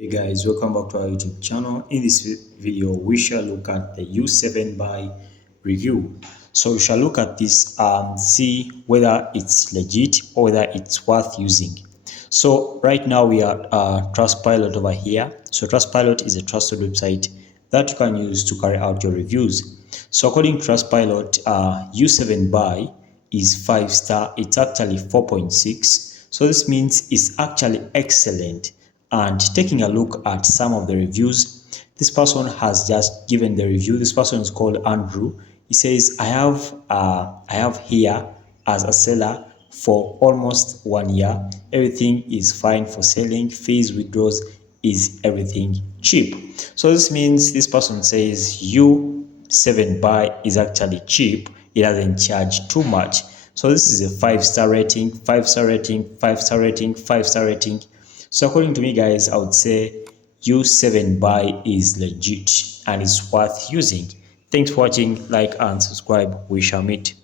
Hey guys, welcome back to our YouTube channel. In this video, we shall look at the U7BUY review. So we shall look at this and see whether it's legit or whether it's worth using. So right now we are Trustpilot over here. So Trustpilot is a trusted website that you can use to carry out your reviews. So according to Trustpilot, U7BUY is 5-star. It's actually 4.6. So this means it's actually excellent. And taking a look at some of the reviews, this person has just given the review. This person is called Andrew. He says, I have here as a seller for almost 1 year. Everything is fine for selling. Fees, withdrawals, is everything cheap. So this means this person says U7BUY is actually cheap. It doesn't charge too much. So this is a 5-star rating, 5-star rating, 5-star rating, 5-star rating. So according to me, guys, I would say U7BUY is legit and it's worth using. Thanks for watching. Like and subscribe. We shall meet.